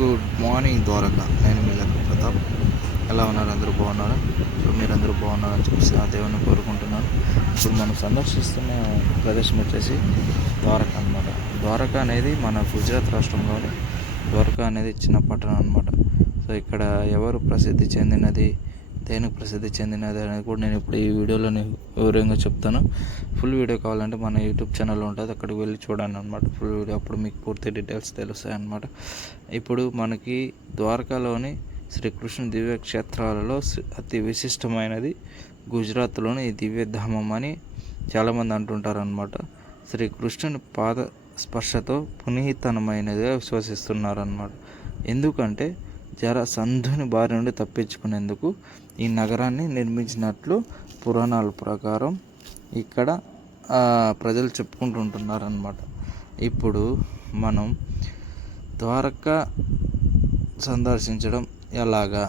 Good morning Dwaraka. నేను మీ లక్ష్మీ ప్రతాప్. ఎలా ఉన్నారు? అందరూ బాగున్నారా? సో మీరందరూ బాగున్నారని చెప్పేసి ఆ దేవుని కోరుకుంటున్నాను. ఇప్పుడు మనం సందర్శిస్తున్న ప్రదేశం వచ్చేసి ద్వారకా అనమాట. ద్వారకా అనేది మన గుజరాత్ రాష్ట్రంలోని ద్వారకా అనేది చిన్న పట్టణం అనమాట. సో ఇక్కడ ఎవరు ప్రసిద్ధి చెందినది, దేనికి ప్రసిద్ధి చెందినది అనేది కూడా నేను ఇప్పుడు ఈ వీడియోలో వివరంగా చెప్తాను. ఫుల్ వీడియో కావాలంటే మన యూట్యూబ్ ఛానల్ ఉంటుంది, అక్కడికి వెళ్ళి చూడండి అనమాట. ఫుల్ వీడియో అప్పుడు మీకు పూర్తి డీటెయిల్స్ తెలుస్తాయి అన్నమాట. ఇప్పుడు మనకి ద్వారకాలోని శ్రీకృష్ణ దివ్య క్షేత్రాలలో అతి విశిష్టమైనది గుజరాత్లోని ఈ దివ్యధామం అని చాలామంది అంటుంటారు అనమాట. శ్రీకృష్ణుని పాద స్పర్శతో పునీతనమైనదిగా విశ్వసిస్తున్నారన్నమాట. ఎందుకంటే జరాసంధుని బారి నుండి తప్పించుకునేందుకు ఈ నగరాన్ని నిర్మించినట్లు పురాణాల ప్రకారం ఇక్కడ ప్రజలు చెప్పుకుంటుంటున్నారన్నమాట. ఇప్పుడు మనం ద్వారకా సందర్శించడం ఎలాగా,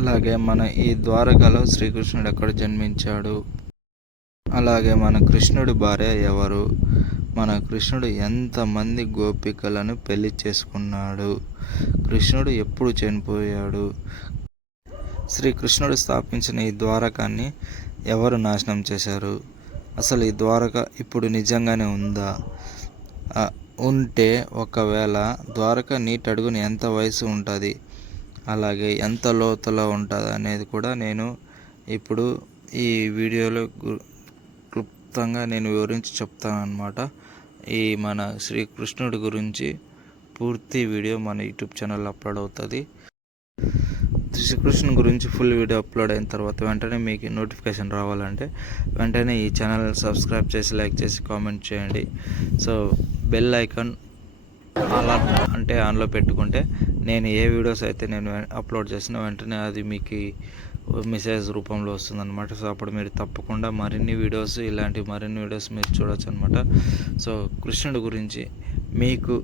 అలాగే మన ఈ ద్వారకాలో శ్రీకృష్ణుడు ఎక్కడ జన్మించాడు, అలాగే మన కృష్ణుడి భార్య ఎవరు, మన కృష్ణుడు ఎంతమంది గోపికలను పెళ్లి చేసుకున్నాడు, కృష్ణుడు ఎప్పుడు చనిపోయాడు, శ్రీకృష్ణుడు స్థాపించిన ఈ ద్వారకాన్ని ఎవరు నాశనం చేశారు, అసలు ఈ ద్వారక ఇప్పుడు నిజంగానే ఉందా, ఉంటే ఒకవేళ ద్వారక నీటి అడుగున ఎంత వయసు ఉంటుంది, అలాగే ఎంత లోతులో ఉంటుంది అనేది కూడా నేను ఇప్పుడు ఈ వీడియోలో క్లుప్తంగా నేను వివరించి చెప్తాను అన్నమాట. ఈ మన శ్రీకృష్ణుడి గురించి పూర్తి వీడియో మన యూట్యూబ్ ఛానల్లో అప్లోడ్ అవుతుంది. శ్రీకృష్ణుని గురించి ఫుల్ వీడియో అప్లోడ్ అయిన తర్వాత వెంటనే మీకు నోటిఫికేషన్ రావాలంటే వెంటనే ఈ ఛానల్ సబ్స్క్రైబ్ చేసి, లైక్ చేసి, కామెంట్ చేయండి. సో బెల్ ఐకాన్ అలర్ట్ అంటే ఆన్లో పెట్టుకుంటే నేను ఏ వీడియోస్ అయితే నేను అప్లోడ్ చేసినా వెంటనే అది మీకు మెసేజ్ రూపంలో వస్తుందన్నమాట. సో అప్పుడు మీరు తప్పకుండా ఇలాంటి మరిన్ని వీడియోస్ మీరు చూడవచ్చు అనమాట. సో కృష్ణుడి గురించి మీకు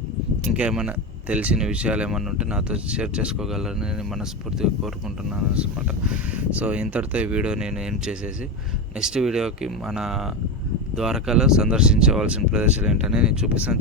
ఇంకేమైనా తెలిసిన విషయాలు ఏమన్నా ఉంటే నాతో షేర్ చేసుకోగలరని నేను మనస్ఫూర్తిగా కోరుకుంటున్నాను అనమాట. సో ఇంతటితో ఈ వీడియో నేను ఏం చేసేసి నెక్స్ట్ వీడియోకి మన ద్వారకాలో సందర్శించవలసిన ప్రదేశాలు ఏంటనే నేను చూపిస్తాను.